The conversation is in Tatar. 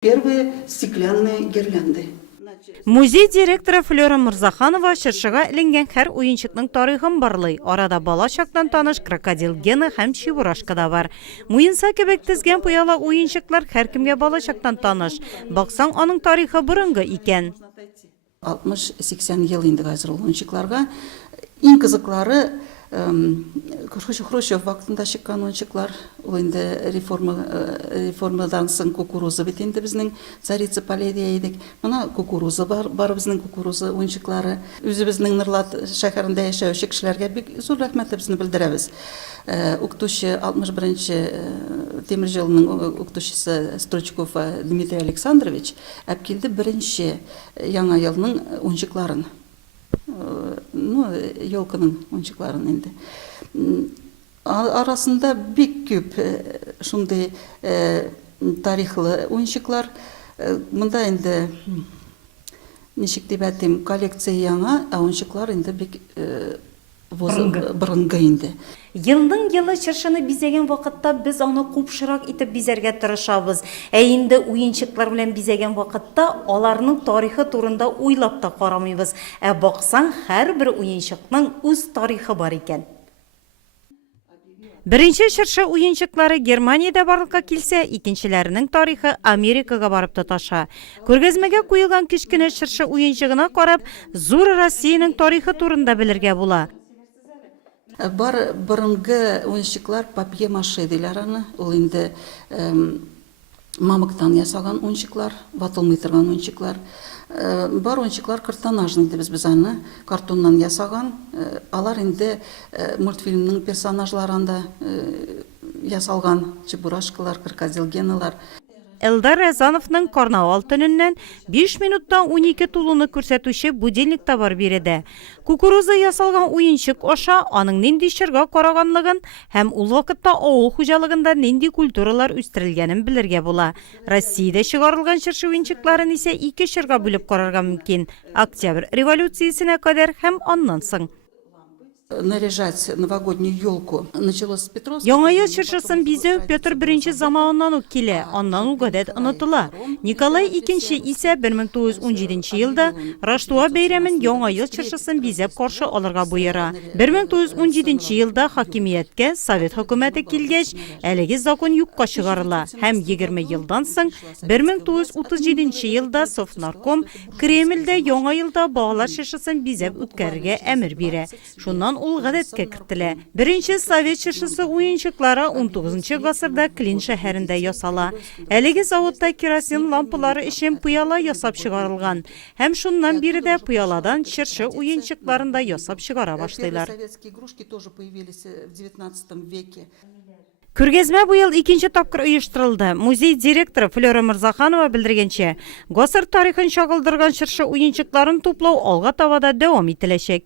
Первые стеклянные гирлянды. Музей директоры Флёра Мырзаханова шыршыга ілінген һәр уенчыкның тарихын барлый. Арада бала чактан таныш крокодил Гена һәм Чебурашка да бар. Муенса кебек тезгән пыяла уенчыклар һәркемгә бала чактан таныш. Баксаң, аның тарихы борынгы икән. 60-80 ел инде хәзер ул уенчыкларга. Иң кызыклары Хрущев вакытында чыккан уенчыклар. Ул инде реформадан соң кукуруза бит инде безнең царица Поледия идек. Мына кукуруза бар безнең кукуруза уенчыклары. Үзебезнең Нырлат шәһәрендә яшәүче кешеләргә бик зур рәхмәтебезне белдерәбез. Укытучы 61 темир җылының укытучысы Строчков Дмитрий Александрович әпкилде беренче яңа елның уенчыкларын. Елканың уенчыкларын инде. Арасында бик күп шундый тарихлы уенчыклар. Монда инде ничек дип әйтим, коллекция яңа, уенчыклар инде бик борынгы инде. Елның елы чыршыны бизәгән вакытта без аны купшырак итеп бизәргә тырышабыз. Инде уенчыклар белән бизәгән вакытта аларның тарихы турында уйлап та карамыйбыз. Баксаң, һәрбер уенчыкның үз тарихы бар икән. Беренче чыршы уенчыклары Германиядә барлыкка килсә, икенчеләренең тарихы Америкага барып тоташа. Күргәзмәгә куелган кичкенә чыршы уенчыгына карап, зур Россиянең тарихы турында белергә була. Бар борынгы уенчыклар папье-маше диләр аны. Ул инде мамыктан ясалган уенчыклар, ватылмый торган уенчыклар. Бар уенчыклар картонажный дип без аны картоннан ясаган. Алар инде мультфильмның персонажларында ясалган Чебурашкалар, крокодил Геналар. Элдар Рязановның карнавал төненнән 5 минуттан 12 тулуны күрсәтүче будильник та бар биредә. Кукуруза ясалган уенчык аша аның нинди чорга караганлыгын һәм ул вакытта авыл хуҗалыгында нинди культуралар үстерелгәнен белергә була. Россиядә чыгарылган чыршы уенчыкларын исә 2 чорга бүлеп карарга мөмкин. Октябрь революциясенә кадәр һәм аннан соң. Наряжать новогоднюю елку началось с Петровска. Яңа ел чыршысын бизәү Петр I заманыннан ук килә, аннан ул гадәт онытыла. Николай II исә 1917 елда Рождество бәйрәмен яңа ел чыршысын бизәп каршы алырга буйыра. 1917 елда хакимияткә Совет хөкүмәте килгәч, әлеге закон юкка чыгарыла һәм 20 елдан соң 1937 елда Совнарком Кремльдә яңа елда балалар чыршысын бизәп үткәрергә әмер бирә. Шуннан ул гадәткә кертелә. Беренче совет чыршысы уенчыклары 19 гасырда Клин шәһәрендә ясала. Әлеге заводта керосин лампалары өчен пыяла ясап чыгарылган. Һәм шуннан бире дә пыяладан чыршы уенчыкларында ясап чыгара башлыйлар. Советские игрушки тоже появились в 19 веке. Күргәзмә бу ел 2нче тапкыр оештырылды. Музей директоры Флёра Мырзаханова белдергәнчә, гасыр тарихын чагылдырган чыршы уенчыкларын туплау алга таба да дәвам ителәчәк.